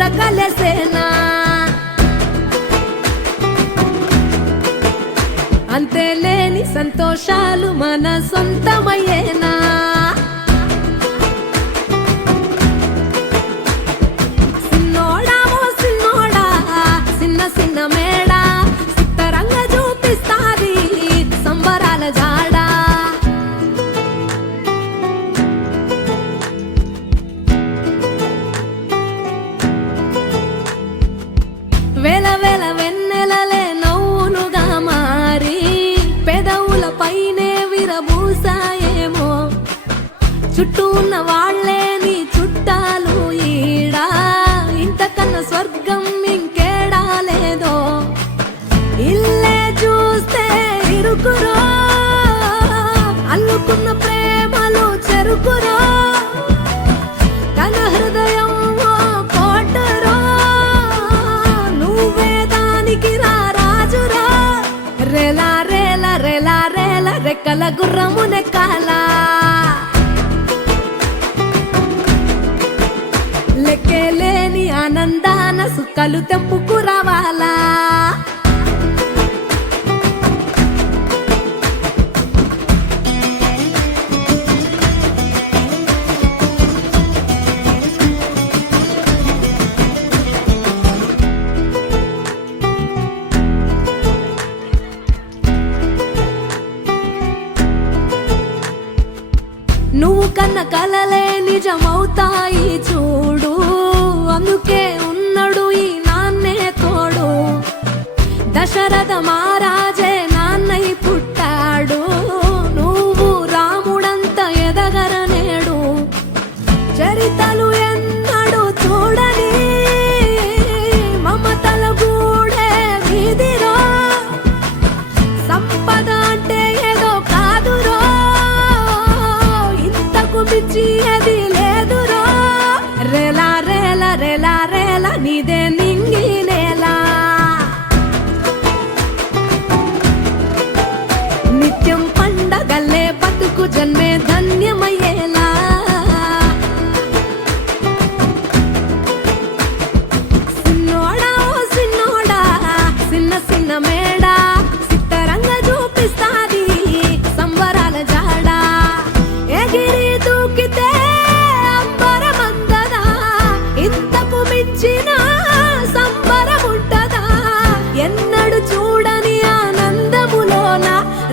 మనసూర కలిసేనా అంతేలేని సంతోషాలు మన సొంతమయ్యేనా సిన్నోడా ఓ సిన్నోడా సిన్న సిన్న మేడా సిత్తరంగా చూపిస్తాది సంబరాల జాడా వేల వేల వెన్నెలలే నవ్వులుగా మారి పెదవుల పైనే విరబూసాయేమో చుట్టూ ఉన్న వాళ్లే నీ చుట్టాలు ఈడా ఇంతకన్నా స్వర్గం ఇంకేడా లేదో ఇల్లే చూస్తే ఇరుకురో అల్లుకున్న ప్రేమలు చెరుకురో తన హృదయం కోటరో నువ్వే దానికి రాజురా రేలా రేలా రేలా రేలా రెక్కల గుర్రము నెక్కాలా లెక్కేలేని ఆనందాన సుక్కలు తెంపుకు రావాలా నువ్వు కన్న కలలే నిజమవుతాయి చూడు అందుకే ఉన్నాడు ఈ నాన్నే తోడు దశరథ మహారాజే నాన్నై పుట్టాడు నువ్వు రాముడంత ఎదగరనేడు చరితలు ఎన్నడు చూడని మమతల గూడే వీధిరో సంపద అంటే ఏదో కాదురో మించి అది లేదురో రేలా రేలా రేలా రేలా నీదే నింగి నేలా నిత్యం పండగల్లే బతుకు జన్మే ధన్యమయ్యేలా సిన్నోడా ఓ సిన్నోడా సిన్న సిన్న మేడా సిత్తరంగా చూపిస్తాది సంబరాల జాడా ఎగిరి దూకితే అంబరమందదా ఇంతకు మించిన సంబరముంటదా ఎన్నడు చూడని ఆనందములోన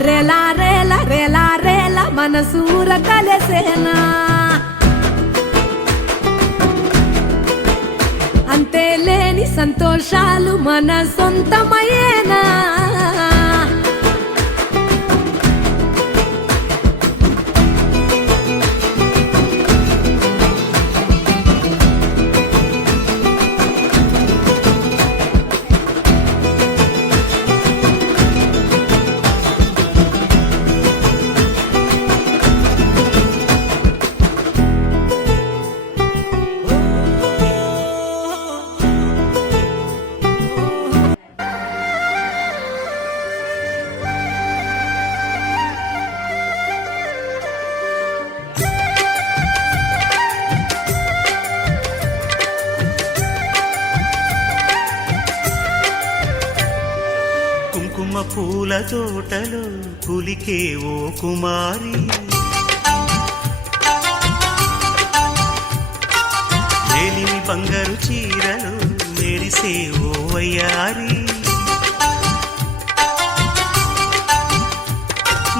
రేలా రేలా రేలా రేలా మనసూర కలిసేనా అంతేలేని సంతోషాలు మన సొంతమయ్యేనా కుంకుమ పూల తోటలో పులికే ఓ కుమారి మేలిమి బంగారు చీరలు మెరిసే ఓ వయ్యారి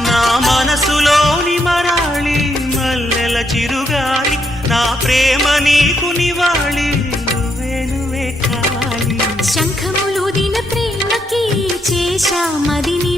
నా మనసులోని మరాళి మల్లెల చిరుగాలి నా ప్రేమ నీకు నివాళి నువ్వే నువ్వే కాలి శంఖములు దిన ప్రేమకి చేశా మదిని